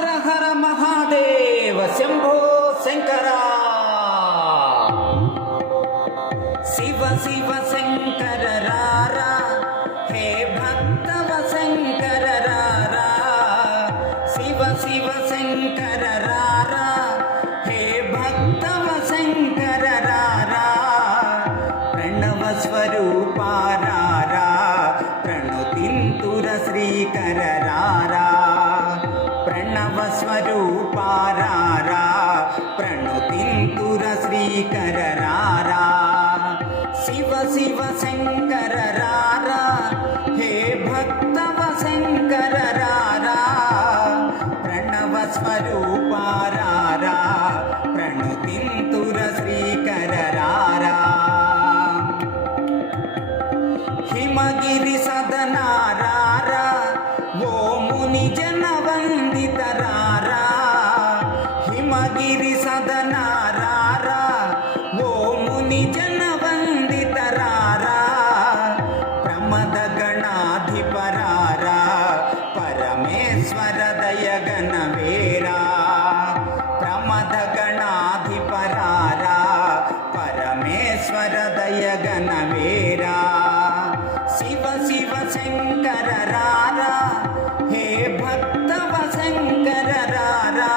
హర హర మహాదేవ శంభో శంకర. శివ శివ శంకర రారా హే భక్తవ శంకర రారా. శివ శివ శంకర రారా హే భక్తవ శంకర రారా. ప్రణవ స్వరూపారారా ప్రణుతింతుర శ్రీకర రారా. ప్రణవ ప్రణుతింతుర శ్రీకరారా శివ శివ శంకరారా హే భక్తవ శంకరారా ప్రణవ స్వరూపారారా ప్రణుతింతు పరమేశ్వర వేరా శివ శివ శంకర రారా హే భక్తవ శంకర రారా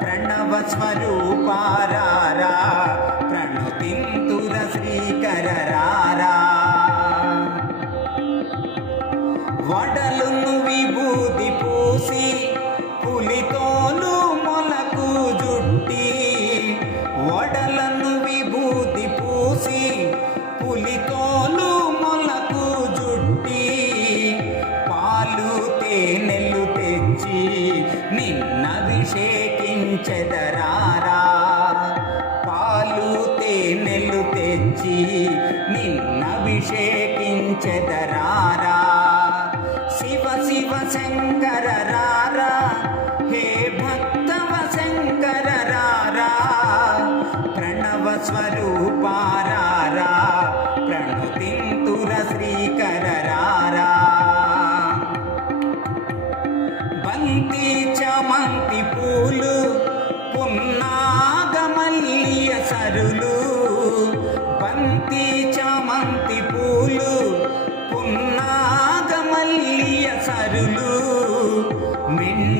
ప్రణవ స్వరూపారారా ప్రణతింతుర శ్రీకర రారా వడలును విభూతి పూసి తెచ్చి నిన్నభిషేకించెదరారా? శివ శివ శంకర రారా హే భక్తవ శంకర రారా ప్రణవ స్వరూపారారా? ప్రణుతింతుర శ్రీకర రారా బంతి చమంతి పూలు పున్నాగమల్లియ సరులు పున్నాగమల్లియ సరులు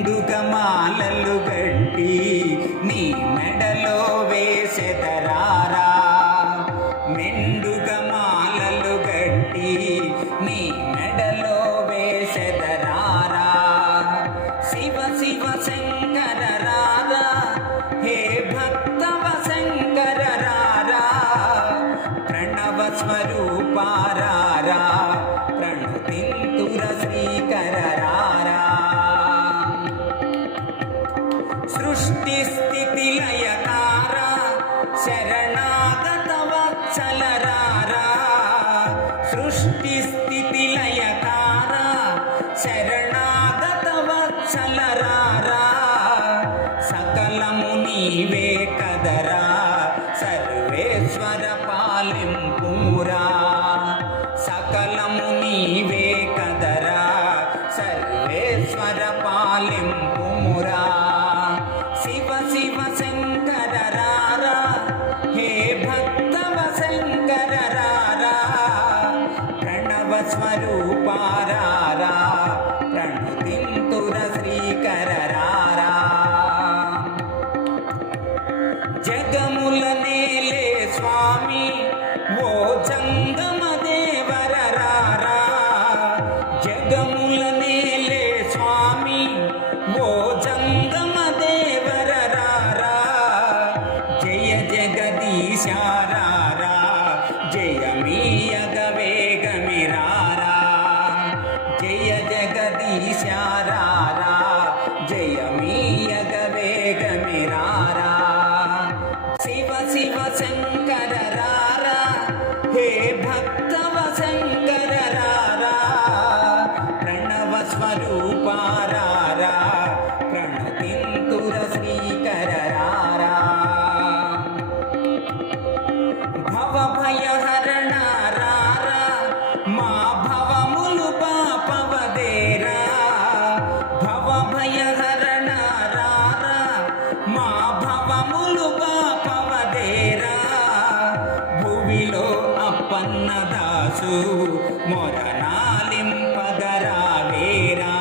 దాసు మొరనాలింపగరావేరా.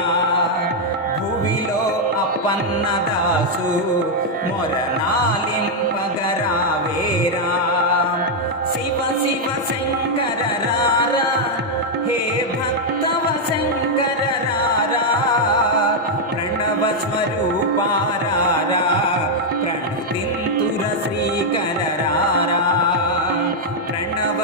భువిలో అప్పన్న దాసు మొరనాలింపగరావేరా. శివ శివ శంకర రారా హే భక్తవ శంకర రారా ప్రణవ స్వరూపారారా ప్రణతింతుర శ్రీకర రారా